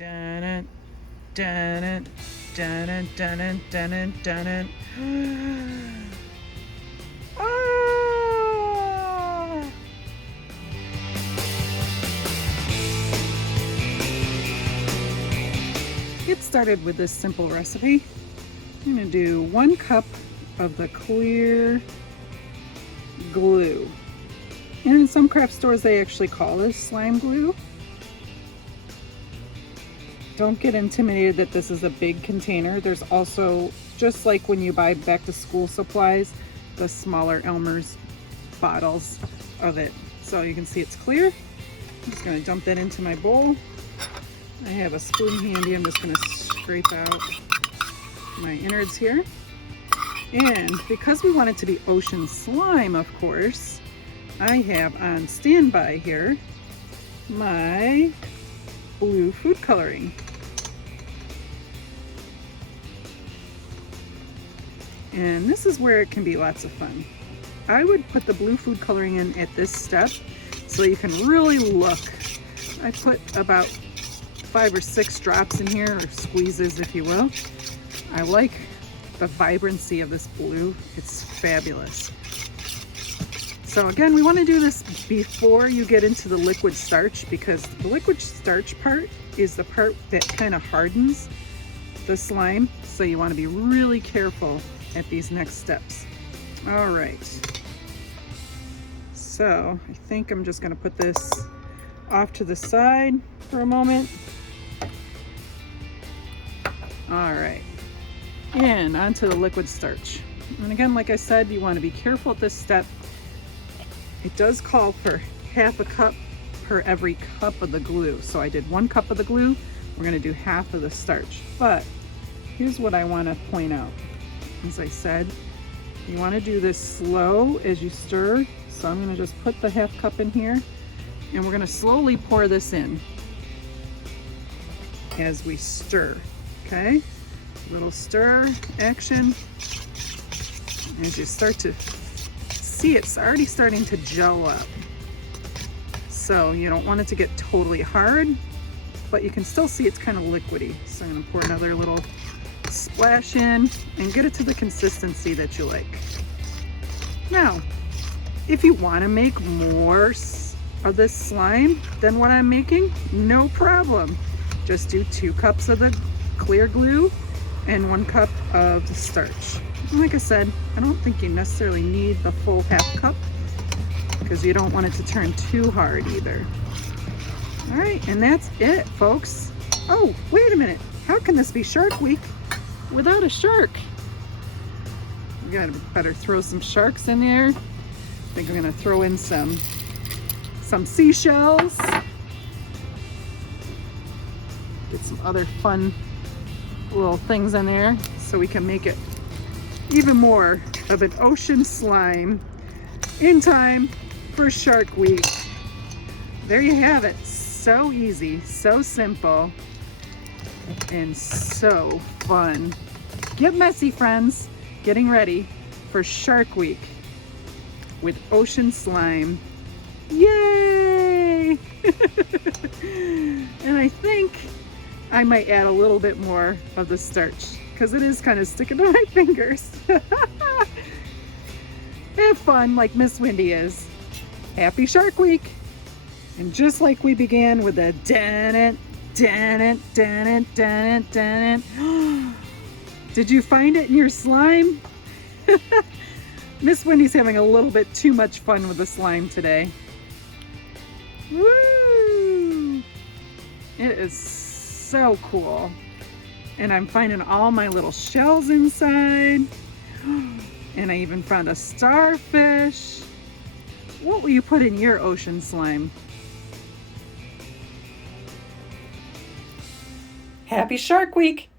Dun dun dun dun dun dun. Ah! Get started with this simple recipe. I'm going to do 1 cup of the clear glue. And in some craft stores they actually call this slime glue. Don't get intimidated that this is a big container. There's also, just like when you buy back to school supplies, the smaller Elmer's bottles of it. So you can see it's clear. I'm just going to dump that into my bowl. I have a spoon handy. I'm just going to scrape out my innards here. And because we want it to be ocean slime, of course, I have on standby here my blue food coloring. And this is where it can be lots of fun. I would put the blue food coloring in at this step so you can really look. I put about 5 or 6 drops in here, or squeezes if you will. I like the vibrancy of this blue. It's fabulous. So again, we want to do this before you get into the liquid starch, because the liquid starch part is the part that kind of hardens the slime. So you want to be really careful at these next steps. All right. So I think I'm just going to put this off to the side for a moment. All right. And onto the liquid starch. And again, like I said, you want to be careful at this step. It does call for half a cup per every cup of the glue. So I did 1 cup of the glue. We're going to do half of the starch. But here's what I want to point out. As I said, you want to do this slow as you stir. So I'm going to just put the half cup in here, and we're going to slowly pour this in as we stir. Okay, little stir action. As you start to see, it's already starting to gel up. So you don't want it to get totally hard, but you can still see it's kind of liquidy. So I'm going to pour another little splash in and get it to the consistency that you like. Now, if you want to make more of this slime than what I'm making, no problem. Just do 2 cups of the clear glue and 1 cup of the starch. And like I said, I don't think you necessarily need the full half cup because you don't want it to turn too hard either. All right, and that's it, folks. Oh, wait a minute. How can this be Shark Week without a shark? We gotta better throw some sharks in there. I think I'm gonna throw in some seashells. Get some other fun little things in there so we can make it even more of an ocean slime in time for Shark Week. There you have it. So easy, so simple, and so fun. Get messy, friends. Getting ready for Shark Week with ocean slime. Yay! And I think I might add a little bit more of the starch because it is kind of sticking to my fingers. Have fun like Miss Wendy is. Happy Shark Week! And just like we began with the dan-it, dan-it, dan-it, dan-it, dan-it. Did you find it in your slime? Miss Wendy's having a little bit too much fun with the slime today. Woo! It is so cool. And I'm finding all my little shells inside. And I even found a starfish. What will you put in your ocean slime? Happy Shark Week!